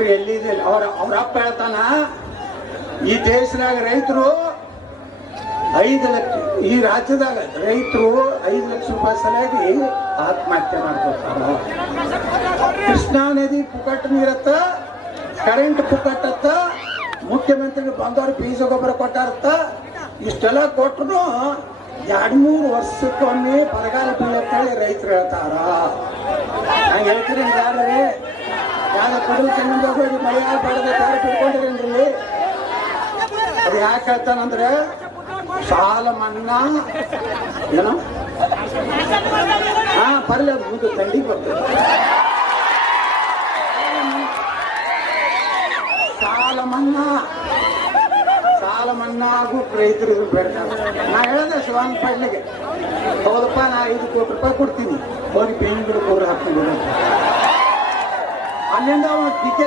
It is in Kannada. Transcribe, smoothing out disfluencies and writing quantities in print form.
ಅವ್ರಿಗೆ ಎಲ್ಲಿದಿಲ್ಲ. ಅವ್ರ ಅಪ್ಪ ಹೇಳ್ತಾನ, ಈ ದೇಶದಾಗ ರೈತರು 5 ಲಕ್ಷ, ಈ ರಾಜ್ಯದಾಗ ರೈತರು 5 ಲಕ್ಷ ರೂಪಾಯಿ ಸಲುವಾಗಿ ಆತ್ಮಹತ್ಯೆ ಮಾಡ್ಕೊತಾರ. ಕೃಷ್ಣಾ ನದಿ ಪುಕಟ್ ನೀರತ್ತ, ಕರೆಂಟ್ ಪುಕಟ್ಟತ್ತ, ಮುಖ್ಯಮಂತ್ರಿ ಬಂದವ್ರು ಬೀಜ ಗೊಬ್ಬರ ಕೊಟ್ಟಾರತ್ತ. ಇಷ್ಟೆಲ್ಲ ಕೊಟ್ಟರು 2-3 ವರ್ಷಕ್ಕೊಮ್ಮೆ ಬರಗಾಲ ಬೀಳತ್ತೇಳಿ ರೈತರು ಹೇಳ್ತಾರ. ಹಂಗೆ ಹೇಳ್ತೀರಿ ಯಾರೇ? ಯಾವ್ದು ಕಡಲು ಚೆನ್ನಂದಾಗ ಹೋಗಿ ಮಳೆ ಆಗ್ಬಾರ್ದು ಯಾರು ತಿಳ್ಕೊಂಡಿರೇನ್ರಿ? ಅದು ಯಾಕೆ ಹೇಳ್ತಾನಂದ್ರೆ ಸಾಲ ಮನ್ನಾ ಏನೋ ಪರ್ಲೆ ಮುಂದೆ ತಂಡಿ ಬರ್ತದೆ. ಸಾಲ ಮನ್ನಾ ಆಗು ರೈತರು ಬೇಡ್ತಾರೆ. ನಾ ಹೇಳಿದೆ ಶಿವಾನಂದ ಪಾಟ್ಲಿಗೆ, ಹೌದಪ್ಪ ನಾ 5 ಕೋಟಿ ರೂಪಾಯಿ ಕೊಡ್ತೀನಿ, ಹೋಗಿ ಬೇವಿನ ಗಿಡ ಕೂರ ಹಾಕ್ತೀನಿ. ಅಲ್ಲಿಂದ ಡಿ ಕೆ